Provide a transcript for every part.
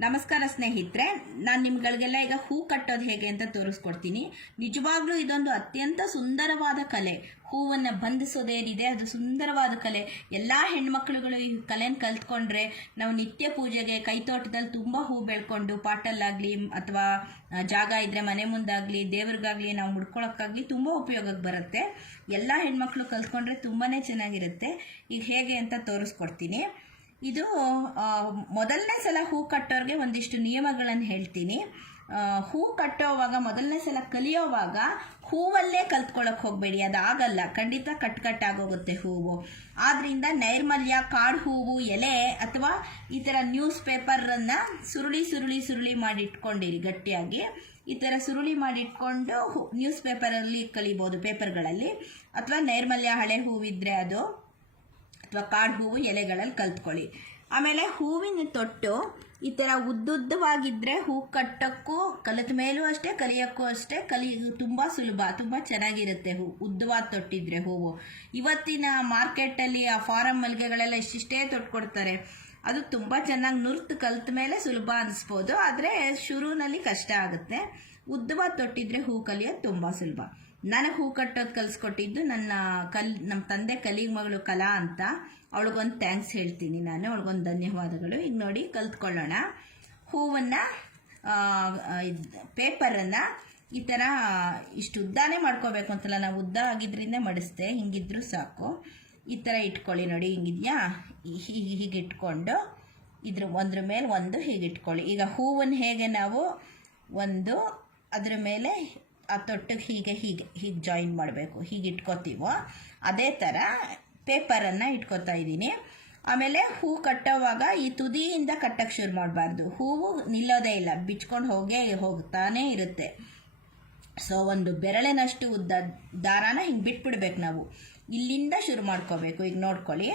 ನಮಸ್ಕಾರ ಸ್ನೇಹಿತರೆ, ನಾನು ನಿಮ್ಗಳಿಗೆಲ್ಲ ಈಗ ಹೂ ಕಟ್ಟೋದು ಹೇಗೆ ಅಂತ ತೋರಿಸ್ಕೊಡ್ತೀನಿ. ನಿಜವಾಗ್ಲೂ ಇದೊಂದು ಅತ್ಯಂತ ಸುಂದರವಾದ ಕಲೆ. ಹೂವನ್ನು ಬಂಧಿಸೋದೇನಿದೆ ಅದು ಸುಂದರವಾದ ಕಲೆ. ಎಲ್ಲ ಹೆಣ್ಮಕ್ಳುಗಳು ಈ ಕಲೆನ ಕಲ್ತ್ಕೊಂಡ್ರೆ ನಾವು ನಿತ್ಯ ಪೂಜೆಗೆ ಕೈತೋಟದಲ್ಲಿ ತುಂಬ ಹೂ ಬೆಳ್ಕೊಂಡು ಪಾಟಲ್ಲಾಗಲಿ ಅಥವಾ ಜಾಗ ಇದ್ದರೆ ಮನೆ ಮುಂದಾಗಲಿ ದೇವ್ರಿಗಾಗಲಿ ನಾವು ಮುಡ್ಕೊಳ್ಳೋಕ್ಕಾಗಲಿ ತುಂಬ ಉಪಯೋಗಕ್ಕೆ ಬರುತ್ತೆ. ಎಲ್ಲ ಹೆಣ್ಮಕ್ಳು ಕಲ್ತ್ಕೊಂಡ್ರೆ ತುಂಬಾ ಚೆನ್ನಾಗಿರುತ್ತೆ. ಈಗ ಹೇಗೆ ಅಂತ ತೋರಿಸ್ಕೊಡ್ತೀನಿ. ಇದು ಮೊದಲನೇ ಸಲ ಹೂ ಕಟ್ಟೋರಿಗೆ ಒಂದಿಷ್ಟು ನಿಯಮಗಳನ್ನು ಹೇಳ್ತೀನಿ. ಹೂ ಕಟ್ಟೋವಾಗ ಮೊದಲನೇ ಸಲ ಕಲಿಯೋವಾಗ ಹೂವಲ್ಲೇ ಕಲ್ತ್ಕೊಳ್ಳೋಕೆ ಹೋಗಬೇಡಿ, ಅದಾಗಲ್ಲ, ಖಂಡಿತ ಕಟ್ಟಾಗೋಗುತ್ತೆ ಹೂವು. ಆದ್ದರಿಂದ ನೈರ್ಮಲ್ಯ, ಕಾಡು ಹೂವು, ಎಲೆ ಅಥವಾ ಈ ಥರ ನ್ಯೂಸ್ ಪೇಪರನ್ನು ಸುರುಳಿ ಮಾಡಿ ಇಟ್ಕೊಂಡಿರಿ ಗಟ್ಟಿಯಾಗಿ. ಈ ಥರ ಸುರುಳಿ ಮಾಡಿಟ್ಕೊಂಡು ನ್ಯೂಸ್ ಪೇಪರಲ್ಲಿ ಕಲಿಬೋದು, ಪೇಪರ್ಗಳಲ್ಲಿ. ಅಥವಾ ನೈರ್ಮಲ್ಯ ಹಳೆ ಹೂವಿದ್ರೆ ಅದು, ಅಥವಾ ಕಾಡು ಹೂವು ಎಲೆಗಳಲ್ಲಿ ಕಲ್ತ್ಕೊಳ್ಳಿ. ಆಮೇಲೆ ಹೂವಿನ ತೊಟ್ಟು ಈ ಥರ ಉದ್ದುದ್ದವಾಗಿದ್ದರೆ ಹೂ ಕಟ್ಟೋಕ್ಕೂ ಕಲಿತ ಮೇಲೂ ಅಷ್ಟೇ ಕಲಿಯೋಕ್ಕೂ ಅಷ್ಟೇ ತುಂಬ ಸುಲಭ, ತುಂಬ ಚೆನ್ನಾಗಿರುತ್ತೆ. ಉದ್ದವಾದ ತೊಟ್ಟಿದ್ರೆ ಹೂವು. ಇವತ್ತಿನ ಮಾರ್ಕೆಟಲ್ಲಿ ಆ ಫಾರಮ್ ಮಲ್ಲಿಗೆಗಳೆಲ್ಲ ಇಷ್ಟಿಷ್ಟೇ ತೊಟ್ಟು ಕೊಡ್ತಾರೆ. ಅದು ತುಂಬ ಚೆನ್ನಾಗಿ ನುರ್ತು ಕಲಿತ ಮೇಲೆ ಸುಲಭ ಅನಿಸ್ಬೋದು, ಆದರೆ ಶುರುವಿನಲ್ಲಿ ಕಷ್ಟ ಆಗುತ್ತೆ. ಉದ್ದವಾದ ತೊಟ್ಟಿದ್ರೆ ಹೂ ಕಲಿಯೋದು ತುಂಬ ಸುಲಭ. ನನಗೆ ಹೂ ಕಟ್ಟೋದು ಕಲಿಸ್ಕೊಟ್ಟಿದ್ದು ನಮ್ಮ ತಂದೆ ಕಲಿಗೆ ಮಗಳು ಕಲಾ ಅಂತ. ಅವಳಿಗೊಂದು ಥ್ಯಾಂಕ್ಸ್ ಹೇಳ್ತೀನಿ ನಾನು, ಅವಳಿಗೊಂದು ಧನ್ಯವಾದಗಳು. ಈಗ ನೋಡಿ ಕಲ್ತ್ಕೊಳ್ಳೋಣ. ಹೂವನ್ನು ಪೇಪರನ್ನು ಈ ಥರ ಇಷ್ಟು ಉದ್ದಾನೇ ಮಾಡ್ಕೋಬೇಕು ಅಂತಲ್ಲ, ನಾವು ಉದ್ದ ಆಗಿದ್ರಿಂದ ಮಡಿಸ್ದೆ, ಹಿಂಗಿದ್ರೂ ಸಾಕು. ಈ ಥರ ಇಟ್ಕೊಳ್ಳಿ. ನೋಡಿ ಹಿಂಗಿದೆಯಾ, ಹೀಗೆ ಇಟ್ಕೊಂಡು ಒಂದ್ರ ಮೇಲೆ ಒಂದು ಹೀಗೆ ಇಟ್ಕೊಳ್ಳಿ. ಈಗ ಹೂವನ್ನು ಹೇಗೆ ನಾವು ಒಂದು ಅದ್ರ ಮೇಲೆ ಆ ತೊಟ್ಟಿಗೆ ಹೀಗೆ ಜಾಯಿನ್ ಮಾಡಬೇಕು, ಹೀಗೆ ಇಟ್ಕೋತೀವೋ ಅದೇ ಥರ ಪೇಪರನ್ನು ಇಟ್ಕೋತಾ ಇದ್ದೀನಿ. ಆಮೇಲೆ ಹೂ ಕಟ್ಟೋವಾಗ ಈ ತುದಿಯಿಂದ ಕಟ್ಟಕ್ಕೆ ಶುರು ಮಾಡಬಾರ್ದು. ಹೂವು ನಿಲ್ಲೋದೇ ಇಲ್ಲ, ಬಿಚ್ಕೊಂಡು ಹೋಗ್ತಾನೇ ಇರುತ್ತೆ. ಸೊ ಒಂದು ಬೆರಳಿನಷ್ಟು ಉದ್ದ ದಾರಾನ ಹಿಂಗೆ ಬಿಟ್ಬಿಡ್ಬೇಕು ನಾವು. ಇಲ್ಲಿಂದ ಶುರು ಮಾಡ್ಕೋಬೇಕು. ಈಗ ನೋಡ್ಕೊಳ್ಳಿ,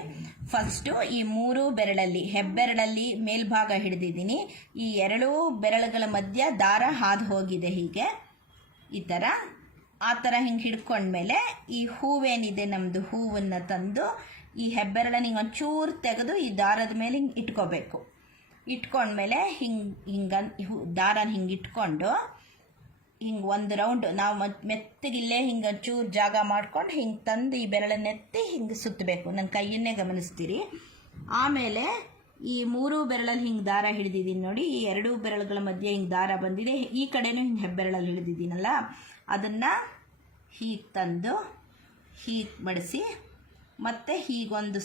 ಫಸ್ಟು ಈ 3 ಬೆರಳಲ್ಲಿ, ಹೆಬ್ಬೆರಳಲ್ಲಿ ಮೇಲ್ಭಾಗ ಹಿಡಿದಿದ್ದೀನಿ. ಈ 2 ಬೆರಳುಗಳ ಮಧ್ಯ ದಾರ ಹಾದು ಹೋಗಿದೆ ಹೀಗೆ, ಈ ಥರ. ಆ ಥರ ಹಿಂಗೆ ಹಿಡ್ಕೊಂಡ್ಮೇಲೆ ಈ ಹೂವೇನಿದೆ ನಮ್ಮದು, ಹೂವನ್ನು ತಂದು ಈ ಹೆಬ್ಬೆರಳನ್ನ ಹಿಂಗೆ ಒಂಚೂರು ತೆಗೆದು ಈ ದಾರದ ಮೇಲೆ ಹಿಂಗೆ ಇಟ್ಕೋಬೇಕು. ಇಟ್ಕೊಂಡ್ಮೇಲೆ ಹಿಂಗೆ ದಾರನ ಹಿಂಗೆ ಇಟ್ಕೊಂಡು ಹಿಂಗೆ ಒಂದು ರೌಂಡ್ ನಾವು ಮೆತ್ತಗಿಲ್ಲೇ ಹಿಂಗೆ ಒಂಚೂರು ಜಾಗ ಮಾಡ್ಕೊಂಡು ಹಿಂಗೆ ತಂದು ಈ ಬೆರಳನ್ನೆತ್ತಿ ಹಿಂಗೆ ಸುತ್ತಬೇಕು. ನನ್ನ ಕೈಯನ್ನೇ ಗಮನಿಸ್ತೀರಿ. ಆಮೇಲೆ ಈ 3 ಬೆರಳಲ್ಲಿ ಹಿಂಗೆ ದಾರ ಹಿಡಿದಿದ್ದೀನಿ ನೋಡಿ, ಈ 2 ಬೆರಳುಗಳ ಮಧ್ಯೆ ಹಿಂಗೆ ದಾರ ಬಂದಿದೆ. ಈ ಕಡೆನೂ ಹಿಂಗೆ ಹೆಬ್ಬೆರಳಲ್ಲಿ ಹಿಡಿದಿದ್ದೀನಲ್ಲ, ಅದನ್ನು ಹೀಗೆ ತಂದು ಹೀಗೆ ಮಡಿಸಿ ಮತ್ತು ಹೀಗೊಂದು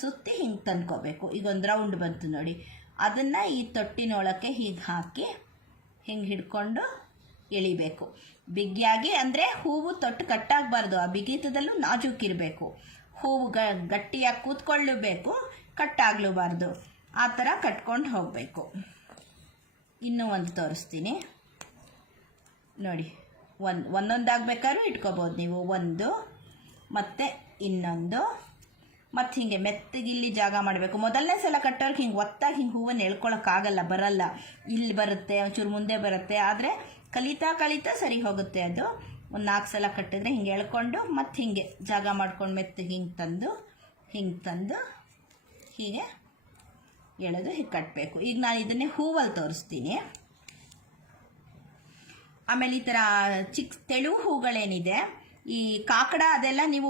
ಸುತ್ತಿ ಹಿಂಗೆ ತಂದ್ಕೋಬೇಕು. ಈಗ ಒಂದು ರೌಂಡ್ ಬಂತು ನೋಡಿ, ಅದನ್ನು ಈ ತೊಟ್ಟಿನೊಳಕ್ಕೆ ಹೀಗೆ ಹಾಕಿ ಹಿಂಗೆ ಹಿಡ್ಕೊಂಡು ಎಳಿಬೇಕು ಬಿಗಿಯಾಗಿ. ಅಂದರೆ ಹೂವು ತೊಟ್ಟು ಕಟ್ಟಾಗಬಾರ್ದು, ಆ ಬಿಗಿತದಲ್ಲೂ ನಾಜೂಕಿರಬೇಕು. ಹೂವು ಗಟ್ಟಿಯಾಗಿ ಕೂತ್ಕೊಳ್ಳಬೇಕು, ಕಟ್ಟಾಗಲೂಬಾರ್ದು. ಆ ಥರ ಕಟ್ಕೊಂಡು ಹೋಗಬೇಕು. ಇನ್ನೂ ಒಂದು ತೋರಿಸ್ತೀನಿ ನೋಡಿ. ಒಂದೊಂದಾಗಬೇಕಾದ್ರೂ ಇಟ್ಕೋಬೋದು ನೀವು. ಒಂದು ಮತ್ತು ಇನ್ನೊಂದು, ಮತ್ತು ಹೀಗೆ ಮೆತ್ತಗಿಲ್ಲಿ ಜಾಗ ಮಾಡಬೇಕು. ಮೊದಲನೇ ಸಲ ಕಟ್ಟೋರ್ಗೆ ಹಿಂಗೆ ಒತ್ತಾಗಿ ಹಿಂಗೆ ಹೂವನ್ನು ಎಳ್ಕೊಳಕ್ಕಾಗಲ್ಲ, ಬರಲ್ಲ. ಇಲ್ಲಿ ಬರುತ್ತೆ, ಒಂಚೂರು ಮುಂದೆ ಬರುತ್ತೆ. ಆದರೆ ಕಲಿತಾ ಸರಿ ಹೋಗುತ್ತೆ ಅದು. ಒಂದು 4 ಸಲ ಕಟ್ಟಿದ್ರೆ ಹಿಂಗೆ ಎಳ್ಕೊಂಡು ಮತ್ತು ಹಿಂಗೆ ಜಾಗ ಮಾಡ್ಕೊಂಡು ಮೆತ್ತಗೆ ಹಿಂಗೆ ತಂದು ಹೀಗೆ ಎಳೆದು ಹೀಗೆ ಕಟ್ಟಬೇಕು. ಈಗ ನಾನು ಇದನ್ನೇ ಹೂವಲ್ಲಿ ತೋರಿಸ್ತೀನಿ. ಆಮೇಲೆ ಈ ಥರ ತೆಳು ಹೂಗಳೇನಿದೆ, ಈ ಕಾಕಡ ಅದೆಲ್ಲ ನೀವು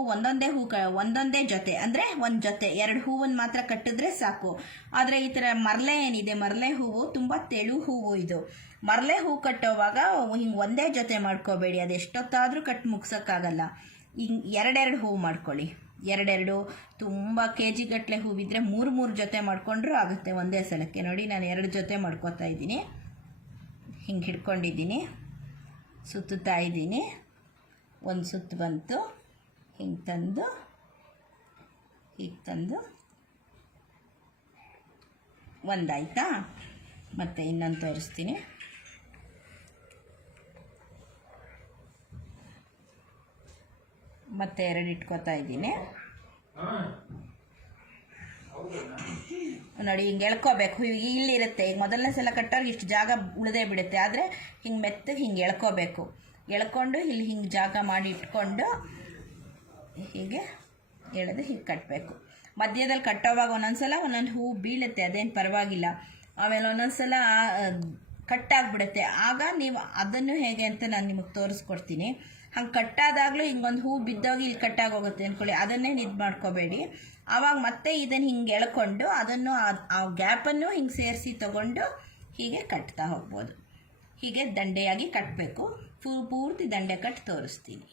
ಒಂದೊಂದೇ ಜೊತೆ, ಅಂದರೆ ಒಂದು ಜೊತೆ 2 ಹೂವನ್ನು ಮಾತ್ರ ಕಟ್ಟಿದ್ರೆ ಸಾಕು. ಆದರೆ ಈ ಥರ ಮರಳೆ ಏನಿದೆ, ಮರಳೆ ಹೂವು ತುಂಬ ತೆಳು ಹೂವು. ಇದು ಮರಳೆ ಹೂ ಕಟ್ಟೋವಾಗ ಹಿಂಗೆ ಒಂದೇ ಜೊತೆ ಮಾಡ್ಕೋಬೇಡಿ, ಅದು ಎಷ್ಟೊತ್ತಾದರೂ ಕಟ್ಟು ಮುಗ್ಸೋಕ್ಕಾಗಲ್ಲ. ಹಿಂಗೆ 2 ಹೂವು ಮಾಡ್ಕೊಳ್ಳಿ. 2 ತುಂಬ kg ಗಟ್ಟಲೆ ಹೂವಿದ್ರೆ 3 ಜೊತೆ ಮಾಡಿಕೊಂಡ್ರೂ ಆಗುತ್ತೆ ಒಂದೇ ಸಲಕ್ಕೆ. ನೋಡಿ, ನಾನು 2 ಜೊತೆ ಮಾಡ್ಕೋತಾ ಇದ್ದೀನಿ. ಹಿಂಗೆ ಹಿಡ್ಕೊಂಡಿದ್ದೀನಿ, ಸುತ್ತುತ್ತಾ ಇದ್ದೀನಿ. ಒಂದು ಸುತ್ತು ಬಂತು, ಹಿಂಗೆ ತಂದು ಒಂದಾಯ್ತಾ. ಮತ್ತು ಇನ್ನೊಂದು ತೋರಿಸ್ತೀನಿ. ಮತ್ತೆ 2 ಇಟ್ಕೋತಾ ಇದ್ದೀನಿ ನೋಡಿ. ಹಿಂಗೆ ಎಳ್ಕೋಬೇಕು. ಇಲ್ಲಿರುತ್ತೆ, ಈಗ ಮೊದಲನೇ ಸಲ ಕಟ್ಟೋರ್ಗೆ ಇಷ್ಟು ಜಾಗ ಉಳಿದೇ ಬಿಡುತ್ತೆ. ಆದರೆ ಹಿಂಗೆ ಮೆತ್ತಗೆ ಹಿಂಗೆ ಎಳ್ಕೋಬೇಕು. ಎಳ್ಕೊಂಡು ಇಲ್ಲಿ ಹಿಂಗೆ ಜಾಗ ಮಾಡಿ ಇಟ್ಕೊಂಡು ಹೀಗೆ ಎಳೆದು ಹೀಗೆ ಕಟ್ಟಬೇಕು. ಮಧ್ಯದಲ್ಲಿ ಕಟ್ಟೋವಾಗ ಒಂದೊಂದು ಸಲ ಒಂದೊಂದು ಹೂವು ಬೀಳುತ್ತೆ, ಅದೇನು ಪರವಾಗಿಲ್ಲ. ಆಮೇಲೆ ಒಂದೊಂದ್ಸಲ ಕಟ್ಟಾಗ್ಬಿಡುತ್ತೆ. ಆಗ ನೀವು ಅದನ್ನು ಹೇಗೆ ಅಂತ ನಾನು ನಿಮಗೆ ತೋರಿಸ್ಕೊಡ್ತೀನಿ. ಹಂಗೆ ಕಟ್ಟಾದಾಗಲೂ ಹಿಂಗೊಂದು ಹೂ ಬಿದ್ದೋಗಿ ಇಲ್ಲಿ ಕಟ್ಟಾಗೋಗುತ್ತೆ ಅಂದ್ಕೊಳ್ಳಿ, ಅದನ್ನೇನು ಇದು ಮಾಡ್ಕೋಬೇಡಿ. ಆವಾಗ ಮತ್ತೆ ಇದನ್ನು ಹಿಂಗೆ ಎಳ್ಕೊಂಡು ಅದನ್ನು ಆ ಗ್ಯಾಪನ್ನು ಹಿಂಗೆ ಸೇರಿಸಿ ತಗೊಂಡು ಹೀಗೆ ಕಟ್ತಾ ಹೋಗ್ಬೋದು. ಹೀಗೆ ದಂಡೆಯಾಗಿ ಕಟ್ಟಬೇಕು. ಪೂರ್ತಿ ದಂಡೆ ಕಟ್ಟಿ ತೋರಿಸ್ತೀನಿ.